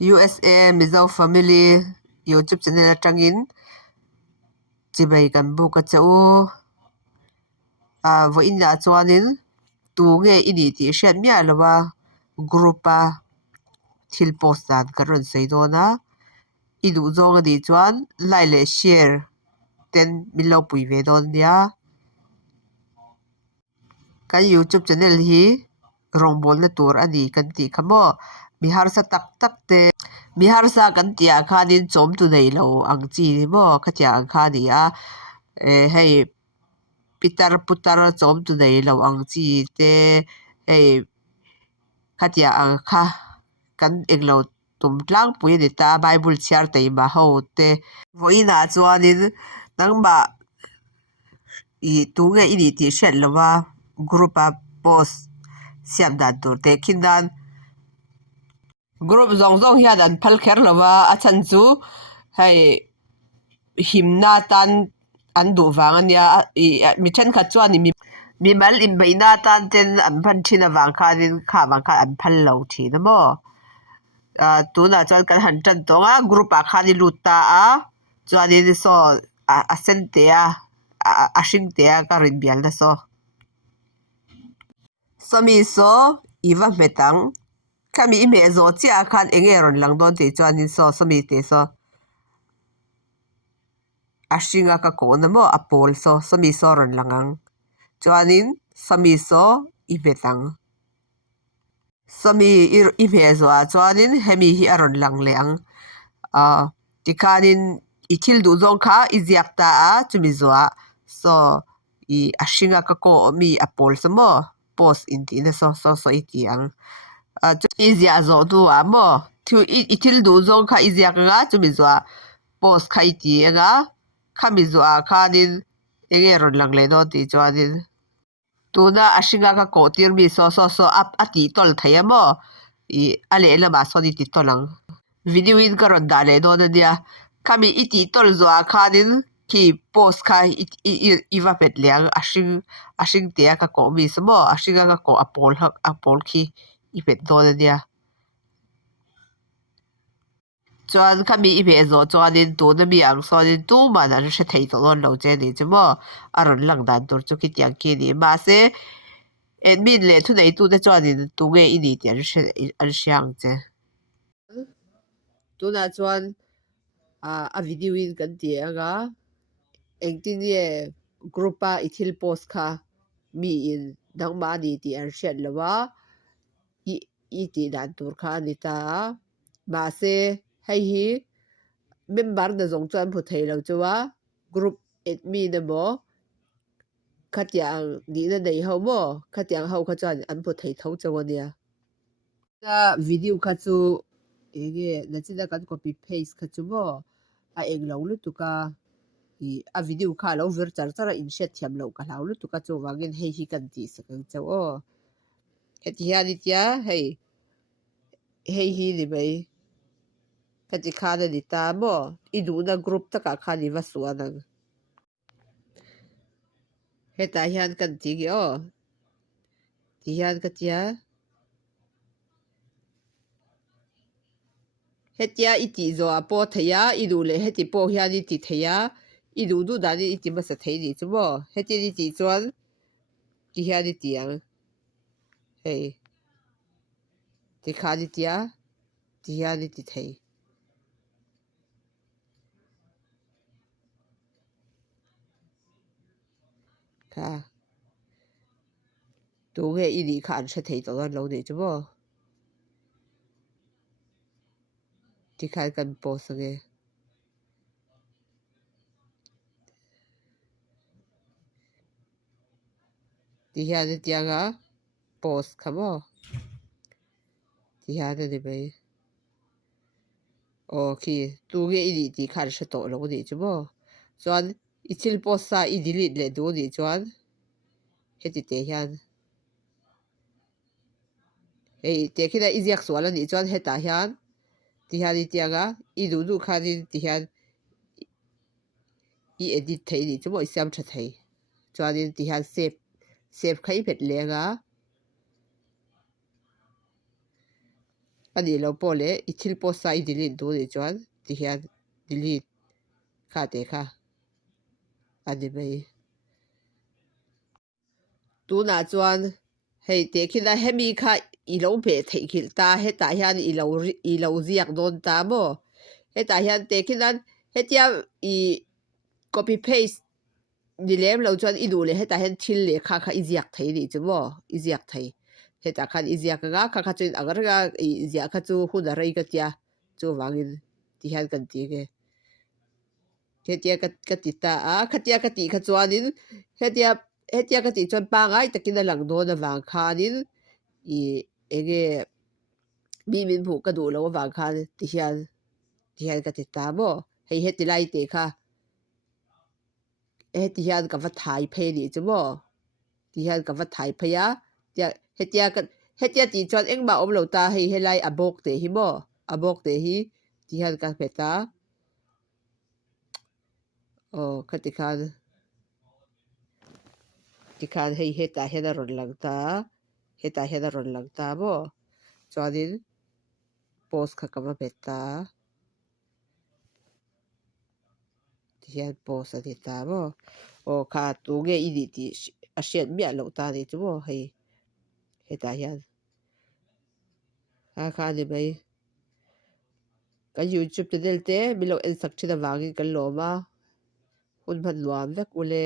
USA Mizo Family YouTube channel atangin chibai kan bu ka chau vo inna chuanin tu nge ini ti hriat mia lawa group a thil post dan kan ron sei dawna idu zawng ani chuan like le share ten milo pui ve dawn nia kan YouTube channel hi rongbol na tur ani kan ti khamo bihar sa tak tak te bihar sa kan tia khanin chom tu nei lo ang chi ni mo khatia ang kha ni a hei pitar putar chom tu nei lo ang chi te hei khatia ang kha kan englo tum tlang pui ni ta bible chiar tei ma ho te voina chuanin nangma I tu nge ini ti hriat lawa group a post siam dan tur te khin dan group zong zong hian an phal kher lawa a chan chu hei himna tan an du wang ania mi then khat chuan mi mal in beina tan ten an phan thina wang khanin kha wang kha an phal lo thina mo tuna chuan kan han tan tonga group a khani luta a chuanin so a sen te a hring te a ka rin bial na so somi so iwa metang kami ime zo chia khan enge ron lang don te chuanin so somi te so a hringa ka ko na mo a pol so somi so ron langang chuanin somi so I metang somi ime zo a chuanin hemi hi a ron lang leang tikanin I thil du zong kha I ziak ta a chumi zo a so I a hringa ka ko mi a pol so mo post in ti na so I ti ang I zia zo du a mo I thil du zong kha I ziak nga chumi zo a post kha I ti nga khami zo a khanin enge ron lang le no ti chuanin tuna a hringa ka ko tir mi so a ti tol thaya mo I ale lama so ni ti tolang video in ka ron da le no na nia kami I ti tol zo a khanin ki post kha iwa pet liang a hring te ka ko mi so mo a hringa ka ko a pol khi I pet no na nia chuan kami I be zo chuanin tuna mi ang sonin tu man an hre thei to lo che ni che mo a ron lang dan tur chu ki tiang ki ni ma se admin le thu nei tu te chuanin tu nge ini ti an hriang che tuna chuan a video in kan ti anga engtin ye group a I thil post kha mi in nangma ni ti an hriat lawa I ti dan tur kha ni ta ma se hei hi member na zong chuan phu thei lo chuwa group admin na mo khatiang ni na nei ho mo khatiang ho kha chuan an phu thei tho chawania na video kha chu ege na china kan copy paste kha chu mo a eng lo lu tuka a video kha lo ver char in shet thiam lo ka lau lu tuka chu wangin hei hi kan ti sakang chau o heti hiani tia hei hi ni mai kati khana ni ta mo idu na group taka khani wa suanang heta hian kan ti gi o ti hian ka tia hetia iti zo a po thaya idu le heti po hian iti thaya idu du dani iti masa thei ni chu mo heti ni ti chuan ti hian iti ang hei ti khani tia ti hian iti thei ka tu nge ini kha an hre thei to lo nei chu mo ti khai kan po sange ti hian tia nga post khamo ti hian ni mai okay tu nge ini ti khan hre to lo nei chu mo chuan I thil post sa I delete le du ni chuan heti te hian hei te khina I ziak sual ani chuan heta hian ti hian I tianga I du du khanin ti hian I edit thei ni chu mo I siam tha thei chuanin ti hian save khai phet lenga ani lo pole I thil post sa I delete tu ni chuan ti hian delete kha te kha ani mai tu na chuan hei te khina hemi kha I lo be thei khil ta heta hian I lo ziak don ta mo heta hian te khinan hetia I copy paste ni lem lo chuan I du le heta hian thil le kha kha I ziak thei ni chu mo I ziak thei heta khan I ziak nga kha kha chuin agar ga I ziak kha chu hun a rei ka tia chu wangin ti hian kan ti ge hetia ka ti ta a khatia ka ti kha chuanin hetia ka ti chuan pa ngai takin a lang don a wang khanin I enge mi min phu ka du lo wang khan ti hian ka ti ta mo hei heti lai te kha ti hian ka va thai phe ni chu mo ti hian ka va thai phe ya hetia ti chuan engma om lo ta hei helai abok te hi mo abok te hi ti hian ka phe ta khati khan hei heta hian a ron lang ta heta hian a ron lang ta mo chuanin post kha ka va phe ta ti hian post ani ta mo kha tu nge I ni ti a hriat mi a lo ta ni chu mo hei heta hian kha ni mai kan YouTube te del te mi lo en sak thina wangin kan lawma hun man nuam vek ule